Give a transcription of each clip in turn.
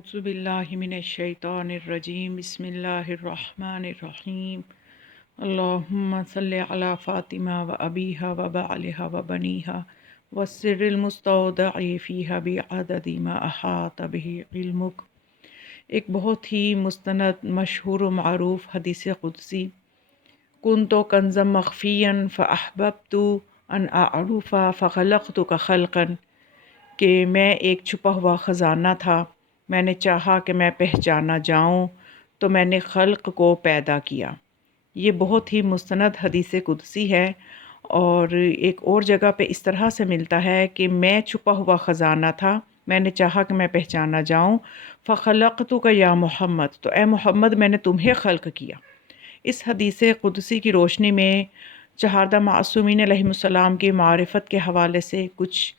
اعوذ باللہ من الشیطان الرجیم بسم اللہ الرحمن الرحیم اللہم صلی علی فاطمہ و ابیہا و بعلہا و بنیہا والسر المستودع فیہا بعدد ما احاط بہ علمک۔ ایک بہت ہی مستند، مشہور و معروف حدیث قدسی، کنت کنزا مخفیا فاحببت ان اعرف فخلقتک خلقا، کہ میں ایک چھپا ہوا خزانہ تھا، میں نے چاہا کہ میں پہچانا جاؤں تو میں نے خلق کو پیدا کیا۔ یہ بہت ہی مستند حدیث قدسی ہے، اور ایک اور جگہ پہ اس طرح سے ملتا ہے کہ میں چھپا ہوا خزانہ تھا، میں نے چاہا کہ میں پہچانا جاؤں، فخلقتک یا محمد، تو اے محمد میں نے تمہیں خلق کیا۔ اس حدیث قدسی کی روشنی میں چہاردہ معصومین علیہم السلام کی معرفت کے حوالے سے کچھ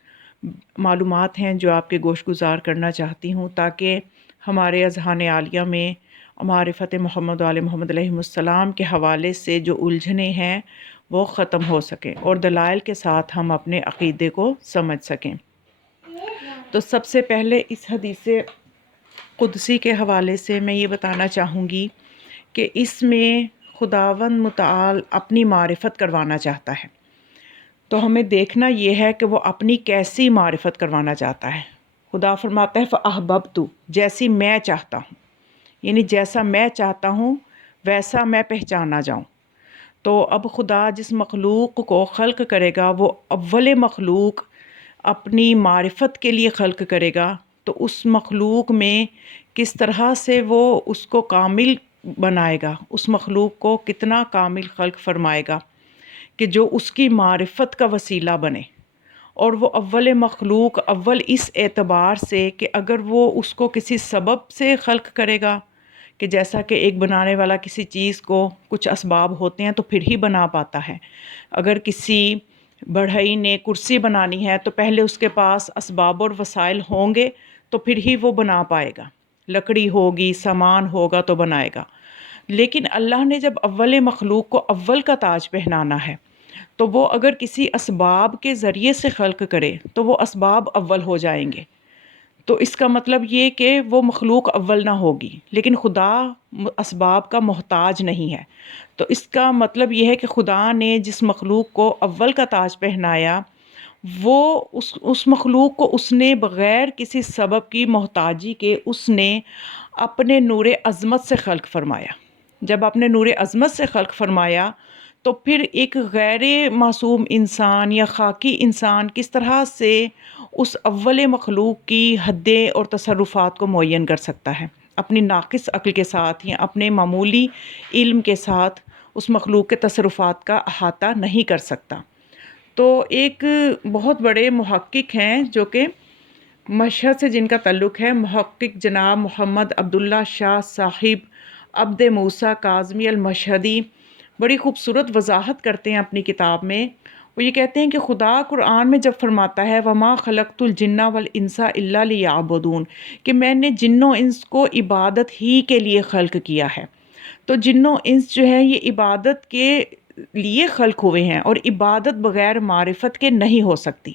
معلومات ہیں جو آپ کے گوش گزار کرنا چاہتی ہوں، تاکہ ہمارے اذہان عالیہ میں معرفت محمد و آل محمد علیہم السلام کے حوالے سے جو الجھنیں ہیں وہ ختم ہو سکیں اور دلائل کے ساتھ ہم اپنے عقیدے کو سمجھ سکیں۔ تو سب سے پہلے اس حدیث قدسی کے حوالے سے میں یہ بتانا چاہوں گی کہ اس میں خداوند متعال اپنی معرفت کروانا چاہتا ہے، تو ہمیں دیکھنا یہ ہے کہ وہ اپنی کیسی معرفت کروانا چاہتا ہے۔ خدا فرماتا ہے فَأَحْبَبْتُ، جیسی میں چاہتا ہوں، یعنی جیسا میں چاہتا ہوں ویسا میں پہچانا جاؤں۔ تو اب خدا جس مخلوق کو خلق کرے گا وہ اول مخلوق اپنی معرفت کے لیے خلق کرے گا، تو اس مخلوق میں کس طرح سے وہ اس کو کامل بنائے گا، اس مخلوق کو کتنا کامل خلق فرمائے گا کہ جو اس کی معرفت کا وسیلہ بنے۔ اور وہ اول مخلوق اول اس اعتبار سے کہ اگر وہ اس کو کسی سبب سے خلق کرے گا، کہ جیسا کہ ایک بنانے والا کسی چیز کو کچھ اسباب ہوتے ہیں تو پھر ہی بنا پاتا ہے۔ اگر کسی بڑھئی نے کرسی بنانی ہے تو پہلے اس کے پاس اسباب اور وسائل ہوں گے تو پھر ہی وہ بنا پائے گا، لکڑی ہوگی، سامان ہوگا تو بنائے گا۔ لیکن اللہ نے جب اول مخلوق کو اول کا تاج پہنانا ہے تو وہ اگر کسی اسباب کے ذریعے سے خلق کرے تو وہ اسباب اول ہو جائیں گے، تو اس کا مطلب یہ کہ وہ مخلوق اول نہ ہوگی۔ لیکن خدا اسباب کا محتاج نہیں ہے، تو اس کا مطلب یہ ہے کہ خدا نے جس مخلوق کو اول کا تاج پہنایا وہ اس مخلوق کو اس نے بغیر کسی سبب کی محتاجی کے اس نے اپنے نور عظمت سے خلق فرمایا۔ جب اپنے نور عظمت سے خلق فرمایا تو پھر ایک غیر معصوم انسان یا خاکی انسان کس طرح سے اس اول مخلوق کی حدیں اور تصرفات کو معین کر سکتا ہے؟ اپنی ناقص عقل کے ساتھ یا اپنے معمولی علم کے ساتھ اس مخلوق کے تصرفات کا احاطہ نہیں کر سکتا۔ تو ایک بہت بڑے محقق ہیں جو کہ مشہد سے جن کا تعلق ہے، محقق جناب محمد عبداللہ شاہ صاحب عبد موسیٰ کاظمی المشہدی، بڑی خوبصورت وضاحت کرتے ہیں اپنی کتاب میں۔ وہ یہ کہتے ہیں کہ خدا قرآن میں جب فرماتا ہے وَمَا خَلَقْتُ الْجِنَّ وَالْإِنسَ إِلَّا لِيَعْبُدُونَ، کہ میں نے جن و انس کو عبادت ہی کے لیے خلق کیا ہے، تو جن و انس جو ہے یہ عبادت کے لیے خلق ہوئے ہیں، اور عبادت بغیر معرفت کے نہیں ہو سکتی۔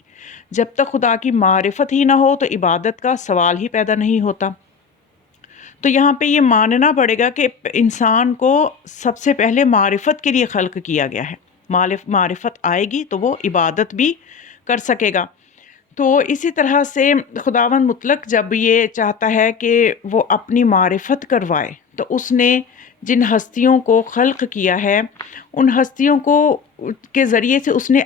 جب تک خدا کی معرفت ہی نہ ہو تو عبادت کا سوال ہی پیدا نہیں ہوتا۔ تو یہاں پہ یہ ماننا پڑے گا کہ انسان کو سب سے پہلے معرفت کے لیے خلق کیا گیا ہے، معرفت آئے گی تو وہ عبادت بھی کر سکے گا۔ تو اسی طرح سے خداوند مطلق جب یہ چاہتا ہے کہ وہ اپنی معرفت کروائے تو اس نے جن ہستیوں کو خلق کیا ہے ان ہستیوں کو کے ذریعے سے اس نے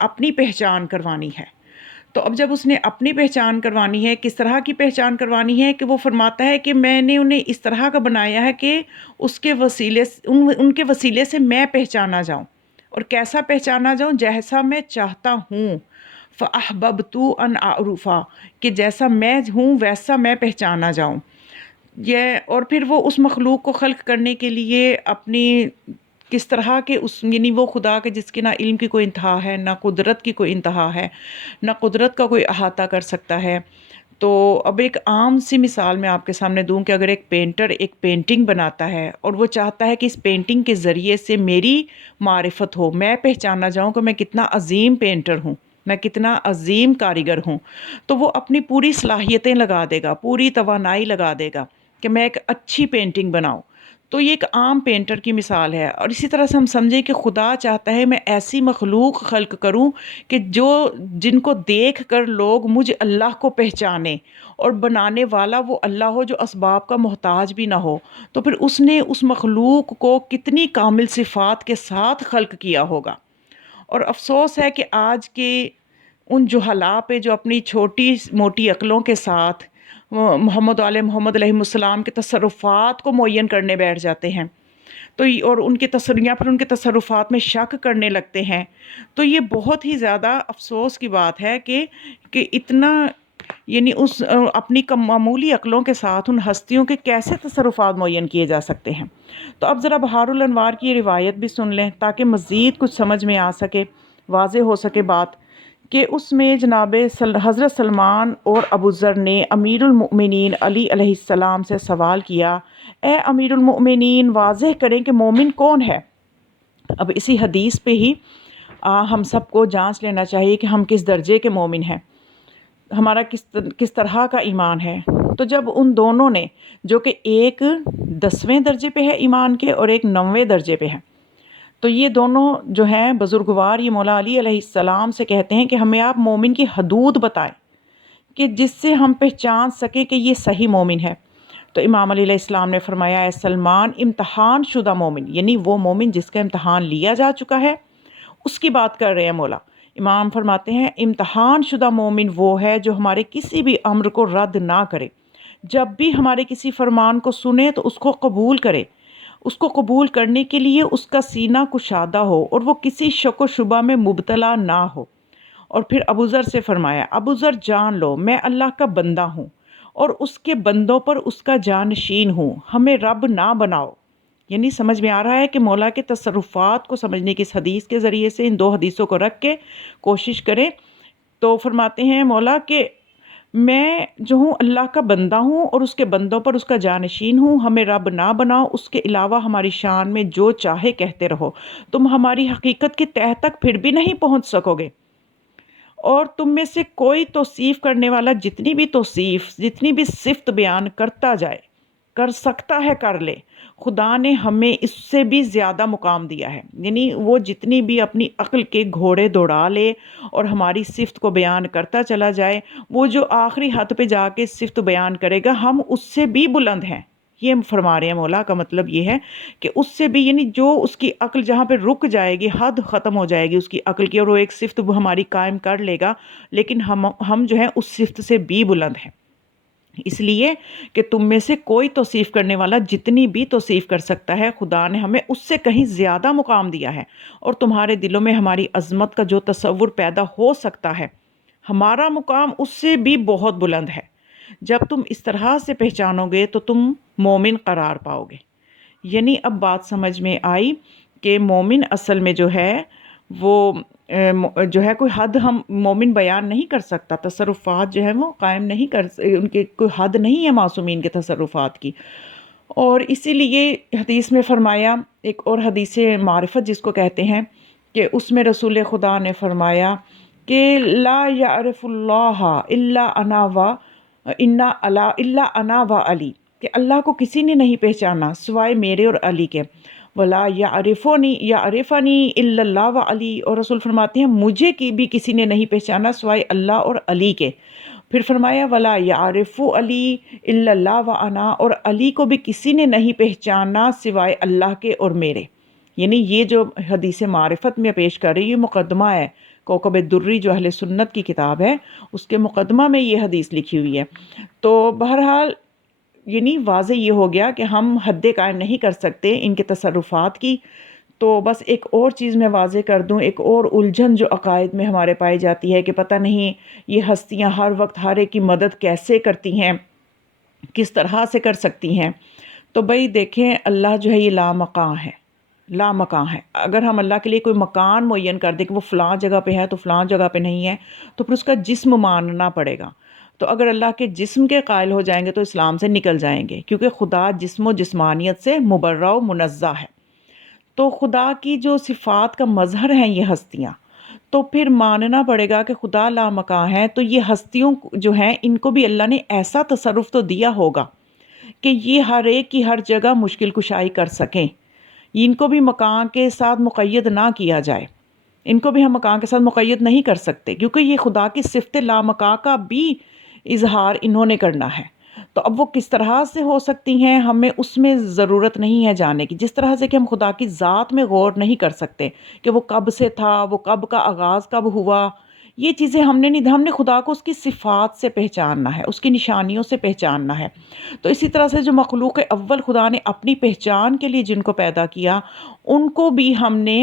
اپنی پہچان کروانی ہے۔ تو اب جب اس نے اپنی پہچان کروانی ہے، کس طرح کی پہچان کروانی ہے کہ وہ فرماتا ہے کہ میں نے انہیں اس طرح کا بنایا ہے کہ اس کے وسیلے ان کے وسیلے سے میں پہچانا جاؤں، اور کیسا پہچانا جاؤں؟ جیسا میں چاہتا ہوں، فَأَحْبَبْتُ أَنْ أَعْرُفَ، کہ جیسا میں ہوں ویسا میں پہچانا جاؤں۔ اور پھر وہ اس مخلوق کو خلق کرنے کے لیے اپنی کس طرح کے یعنی وہ خدا کے جس کے نہ علم کی کوئی انتہا ہے، نہ قدرت کی کوئی انتہا ہے، نہ قدرت کا کوئی احاطہ کر سکتا ہے۔ تو اب ایک عام سی مثال میں آپ کے سامنے دوں کہ اگر ایک پینٹر ایک پینٹنگ بناتا ہے اور وہ چاہتا ہے کہ اس پینٹنگ کے ذریعے سے میری معرفت ہو، میں پہچانا جاؤں کہ میں کتنا عظیم پینٹر ہوں، میں کتنا عظیم کاریگر ہوں، تو وہ اپنی پوری صلاحیتیں لگا دے گا، پوری توانائی لگا دے گا کہ میں ایک اچھی پینٹنگ بناؤں۔ تو یہ ایک عام پینٹر کی مثال ہے، اور اسی طرح سے ہم سمجھیں کہ خدا چاہتا ہے میں ایسی مخلوق خلق کروں کہ جن کو دیکھ کر لوگ مجھ اللہ کو پہچانیں، اور بنانے والا وہ اللہ ہو جو اسباب کا محتاج بھی نہ ہو۔ تو پھر اس نے اس مخلوق کو کتنی کامل صفات کے ساتھ خلق کیا ہوگا۔ اور افسوس ہے کہ آج کے ان جہلاء پہ جو اپنی چھوٹی موٹی عقلوں کے ساتھ محمد علیہ السلام کے تصرفات کو معین کرنے بیٹھ جاتے ہیں، تو اور ان کے پھر ان کے تصرفات میں شک کرنے لگتے ہیں۔ تو یہ بہت ہی زیادہ افسوس کی بات ہے کہ اتنا یعنی اس اپنی معمولی عقلوں کے ساتھ ان ہستیوں کے کیسے تصرفات معین کیے جا سکتے ہیں۔ تو اب ذرا بہار الانوار کی یہ روایت بھی سن لیں تاکہ مزید کچھ سمجھ میں آ سکے، واضح ہو سکے بات، کہ اس میں جناب حضرت سلمان اور ابو ذر نے امیر المؤمنین علی علیہ السلام سے سوال کیا، اے امیر المؤمنین واضح کریں کہ مومن کون ہے۔ اب اسی حدیث پہ ہی ہم سب کو جانچ لینا چاہیے کہ ہم کس درجے کے مومن ہیں، ہمارا کس طرح کا ایمان ہے۔ تو جب ان دونوں نے، جو کہ ایک 10ویں درجے پہ ہے ایمان کے اور ایک 9ویں درجے پہ ہے، تو یہ دونوں جو ہیں بزرگوار یہ مولا علی علیہ السلام سے کہتے ہیں کہ ہمیں آپ مومن کی حدود بتائیں کہ جس سے ہم پہچان سکیں کہ یہ صحیح مومن ہے۔ تو امام علی علیہ السلام نے فرمایا، اے سلمان، امتحان شدہ مومن، یعنی وہ مومن جس کا امتحان لیا جا چکا ہے، اس کی بات کر رہے ہیں مولا۔ امام فرماتے ہیں امتحان شدہ مومن وہ ہے جو ہمارے کسی بھی امر کو رد نہ کرے، جب بھی ہمارے کسی فرمان کو سنے تو اس کو قبول کرے، اس کو قبول کرنے کے لیے اس کا سینہ کشادہ ہو اور وہ کسی شک و شبہ میں مبتلا نہ ہو۔ اور پھر ابو ذر سے فرمایا، ابو ذر جان لو میں اللہ کا بندہ ہوں اور اس کے بندوں پر اس کا جانشین ہوں، ہمیں رب نہ بناؤ۔ یعنی سمجھ میں آ رہا ہے کہ مولا کے تصرفات کو سمجھنے کی اس حدیث کے ذریعے سے ان دو حدیثوں کو رکھ کے کوشش کریں۔ تو فرماتے ہیں مولا کہ میں جو ہوں اللہ کا بندہ ہوں اور اس کے بندوں پر اس کا جانشین ہوں، ہمیں رب نہ بناؤ، اس کے علاوہ ہماری شان میں جو چاہے کہتے رہو، تم ہماری حقیقت کی تہ تک پھر بھی نہیں پہنچ سکو گے، اور تم میں سے کوئی توصیف کرنے والا جتنی بھی توصیف، جتنی بھی صفت بیان کرتا جائے، کر سکتا ہے کر لے، خدا نے ہمیں اس سے بھی زیادہ مقام دیا ہے۔ یعنی وہ جتنی بھی اپنی عقل کے گھوڑے دوڑا لے اور ہماری صفت کو بیان کرتا چلا جائے، وہ جو آخری حد پہ جا کے صفت بیان کرے گا ہم اس سے بھی بلند ہیں۔ یہ فرما رہے ہیں مولا کا مطلب یہ ہے کہ اس سے بھی، یعنی جو اس کی عقل جہاں پہ رک جائے گی، حد ختم ہو جائے گی اس کی عقل کی، اور وہ ایک صفت ہماری قائم کر لے گا، لیکن ہم جو ہیں اس صفت سے بھی بلند ہیں، اس لیے کہ تم میں سے کوئی توصیف کرنے والا جتنی بھی توصیف کر سکتا ہے، خدا نے ہمیں اس سے کہیں زیادہ مقام دیا ہے، اور تمہارے دلوں میں ہماری عظمت کا جو تصور پیدا ہو سکتا ہے، ہمارا مقام اس سے بھی بہت بلند ہے۔ جب تم اس طرح سے پہچانو گے تو تم مومن قرار پاؤ گے۔ یعنی اب بات سمجھ میں آئی کہ مومن اصل میں جو ہے وہ جو ہے کوئی حد ہم مومن بیان نہیں کر سکتا، تصرفات جو ہے وہ قائم نہیں ان کے کوئی حد نہیں ہے معصومین کے تصرفات کی۔ اور اسی لیے حدیث میں فرمایا، ایک اور حدیث معرفت جس کو کہتے ہیں، کہ اس میں رسول خدا نے فرمایا کہ لا یعرف اللہ الا انا و علی، کہ اللہ کو کسی نے نہیں پہچانا سوائے میرے اور علی کے، ولا یعرفنی الا اللہ و علی، اور رسول فرماتے ہیں مجھے بھی کسی نے نہیں پہچانا سوائے اللہ اور علی کے۔ پھر فرمایا ولا یعرف علی الا اللہ و انا، اور علی کو بھی کسی نے نہیں پہچانا سوائے اللہ کے اور میرے۔ یعنی یہ جو حدیث معرفت میں پیش کر رہی ہے، یہ مقدمہ ہے، کوکب دری جو اہل سنت کی کتاب ہے اس کے مقدمہ میں یہ حدیث لکھی ہوئی ہے۔ تو بہرحال یعنی واضح یہ ہو گیا کہ ہم حد قائم نہیں کر سکتے ان کے تصرفات کی۔ تو بس ایک اور چیز میں واضح کر دوں، ایک اور الجھن جو عقائد میں ہمارے پائی جاتی ہے کہ پتہ نہیں یہ ہستیاں ہر وقت ہر ایک کی مدد کیسے کرتی ہیں، کس طرح سے کر سکتی ہیں۔ تو بھئی دیکھیں اللہ جو ہے یہ لامکاں ہے، لامکاں ہے۔ اگر ہم اللہ کے لیے کوئی مکان معین کر دیں کہ وہ فلاں جگہ پہ ہے تو فلاں جگہ پہ نہیں ہے، تو پھر اس کا جسم ماننا پڑے گا۔ تو اگر اللہ کے جسم کے قائل ہو جائیں گے تو اسلام سے نکل جائیں گے، کیونکہ خدا جسم و جسمانیت سے مبرہ و منزہ ہے۔ تو خدا کی جو صفات کا مظہر ہیں یہ ہستیاں، تو پھر ماننا پڑے گا کہ خدا لامکاں ہے، تو یہ ہستیوں جو ہیں ان کو بھی اللہ نے ایسا تصرف تو دیا ہوگا کہ یہ ہر ایک کی ہر جگہ مشکل کشائی کر سکیں، ان کو بھی مکان کے ساتھ مقید نہ کیا جائے، ان کو بھی ہم مکان کے ساتھ مقید نہیں کر سکتے، کیونکہ یہ خدا کی صفت لامکاں کا بھی اظہار انہوں نے کرنا ہے۔ تو اب وہ کس طرح سے ہو سکتی ہیں، ہمیں اس میں ضرورت نہیں ہے جاننے کی، جس طرح سے کہ ہم خدا کی ذات میں غور نہیں کر سکتے کہ وہ کب سے تھا، وہ کب کا آغاز کب ہوا، یہ چیزیں ہم نے خدا کو اس کی صفات سے پہچاننا ہے، اس کی نشانیوں سے پہچاننا ہے۔ تو اسی طرح سے جو مخلوق اول خدا نے اپنی پہچان کے لیے جن کو پیدا کیا، ان کو بھی ہم نے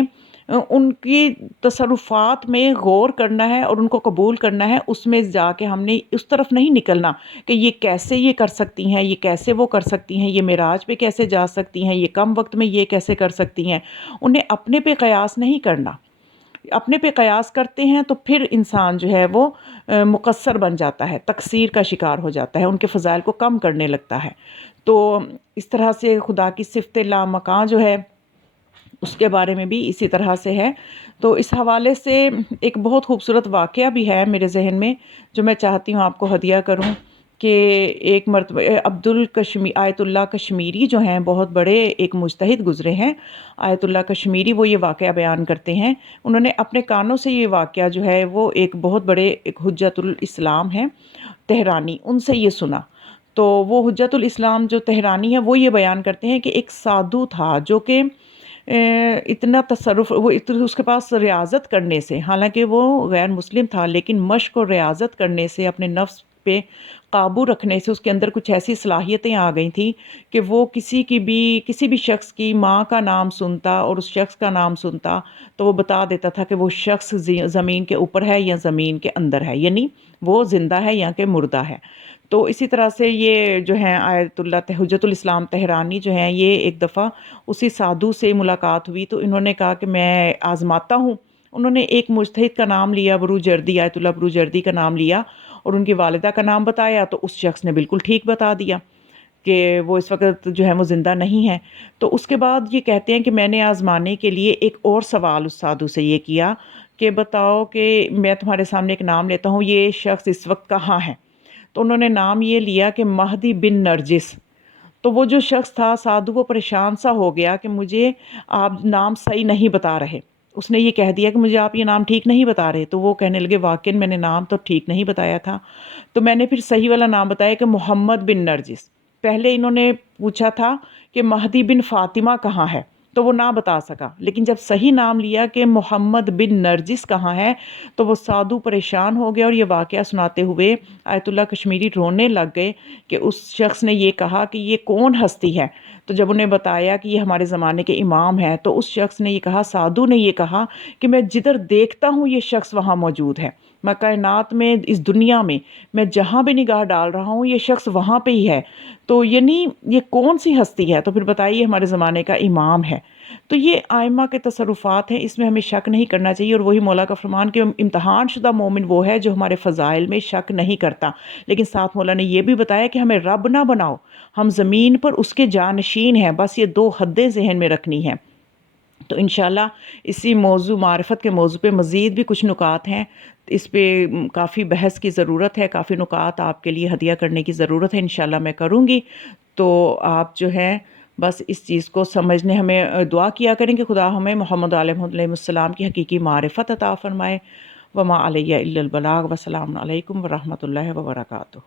ان کی تصرفات میں غور کرنا ہے اور ان کو قبول کرنا ہے، اس میں جا کے ہم نے اس طرف نہیں نکلنا کہ یہ کیسے یہ کر سکتی ہیں، یہ کیسے وہ کر سکتی ہیں، یہ معراج پہ کیسے جا سکتی ہیں، یہ کم وقت میں یہ کیسے کر سکتی ہیں۔ انہیں اپنے پہ قیاس نہیں کرنا، اپنے پہ قیاس کرتے ہیں تو پھر انسان جو ہے وہ مقصر بن جاتا ہے، تقصیر کا شکار ہو جاتا ہے، ان کے فضائل کو کم کرنے لگتا ہے۔ تو اس طرح سے خدا کی صفت لامکاں جو ہے اس کے بارے میں بھی اسی طرح سے ہے۔ تو اس حوالے سے ایک بہت خوبصورت واقعہ بھی ہے میرے ذہن میں جو میں چاہتی ہوں آپ کو ہدیہ کروں، کہ ایک مرتبہ آیت اللہ کشمیری جو ہیں بہت بڑے ایک مجتہد گزرے ہیں، آیت اللہ کشمیری، وہ یہ واقعہ بیان کرتے ہیں، انہوں نے اپنے کانوں سے یہ واقعہ جو ہے وہ ایک بہت بڑے ایک حجت الاسلام ہیں تہرانی، ان سے یہ سنا۔ تو وہ حجت الاسلام جو تہرانی ہے وہ یہ بیان کرتے ہیں کہ ایک سادھو تھا جو کہ اتنا تصرف، اس کے پاس ریاضت کرنے سے، حالانکہ وہ غیر مسلم تھا لیکن مشق اور ریاضت کرنے سے، اپنے نفس پہ قابو رکھنے سے اس کے اندر کچھ ایسی صلاحیتیں آ گئی تھیں کہ وہ کسی بھی شخص کی ماں کا نام سنتا اور اس شخص کا نام سنتا تو وہ بتا دیتا تھا کہ وہ شخص زمین کے اوپر ہے یا زمین کے اندر ہے، یعنی وہ زندہ ہے یا کہ مردہ ہے۔ تو اسی طرح سے یہ جو ہیں آیت اللہ حجت الاسلام تہرانی جو ہیں، یہ ایک دفعہ اسی سادھو سے ملاقات ہوئی تو انہوں نے کہا کہ میں آزماتا ہوں۔ انہوں نے ایک مجتہد کا نام لیا، بروجردی، آیت اللہ بروجردی کا نام لیا اور ان کی والدہ کا نام بتایا، تو اس شخص نے بالکل ٹھیک بتا دیا کہ وہ اس وقت جو ہے وہ زندہ نہیں ہے۔ تو اس کے بعد یہ کہتے ہیں کہ میں نے آزمانے کے لیے ایک اور سوال اس سادھو سے یہ کیا کہ بتاؤ کہ میں تمہارے سامنے ایک نام لیتا ہوں، یہ شخص اس وقت کہاں ہے؟ تو انہوں نے نام یہ لیا کہ مہدی بن نرجس۔ تو وہ جو شخص تھا سادھو، وہ پریشان سا ہو گیا کہ مجھے آپ نام صحیح نہیں بتا رہے، اس نے یہ کہہ دیا کہ مجھے آپ یہ نام ٹھیک نہیں بتا رہے۔ تو وہ کہنے لگے واقعی میں نے نام تو ٹھیک نہیں بتایا تھا۔ تو میں نے پھر صحیح والا نام بتایا کہ محمد بن نرجس۔ پہلے انہوں نے پوچھا تھا کہ مہدی بن فاطمہ کہاں ہے، تو وہ نہ بتا سکا، لیکن جب صحیح نام لیا کہ محمد بن نرجس کہاں ہے تو وہ سادھو پریشان ہو گیا اور یہ واقعہ سناتے ہوئے آیت اللہ کشمیری رونے لگ گئے کہ اس شخص نے یہ کہا کہ یہ کون ہستی ہے۔ تو جب انہیں بتایا کہ یہ ہمارے زمانے کے امام ہیں تو اس شخص نے یہ کہا، سادھو نے یہ کہا کہ میں جدھر دیکھتا ہوں یہ شخص وہاں موجود ہے، میں کائنات میں، اس دنیا میں جہاں بھی نگاہ ڈال رہا ہوں یہ شخص وہاں پہ ہی ہے، تو یعنی یہ کون سی ہستی ہے؟ تو پھر بتائیے ہمارے زمانے کا امام ہے۔ تو یہ آئمہ کے تصرفات ہیں، اس میں ہمیں شک نہیں کرنا چاہیے، اور وہی مولا کا فرمان کہ امتحان شدہ مومن وہ ہے جو ہمارے فضائل میں شک نہیں کرتا، لیکن ساتھ مولا نے یہ بھی بتایا کہ ہمیں رب نہ بناؤ، ہم زمین پر اس کے جانشین ہیں، بس یہ دو حدیں ذہن میں رکھنی ہیں۔ تو انشاءاللہ اسی موضوع معرفت کے موضوع پہ مزید بھی کچھ نکات ہیں، اس پہ کافی بحث کی ضرورت ہے، کافی نکات آپ کے لیے ہدیہ کرنے کی ضرورت ہے، انشاءاللہ میں کروں گی۔ تو آپ جو ہیں بس اس چیز کو سمجھنے، ہمیں دعا کیا کریں کہ خدا ہمیں محمد علیہ السلام کی حقیقی معرفت عطا فرمائے۔ وما علیہ الا البلاغ، وسلام علیکم ورحمۃ اللہ وبرکاتہ۔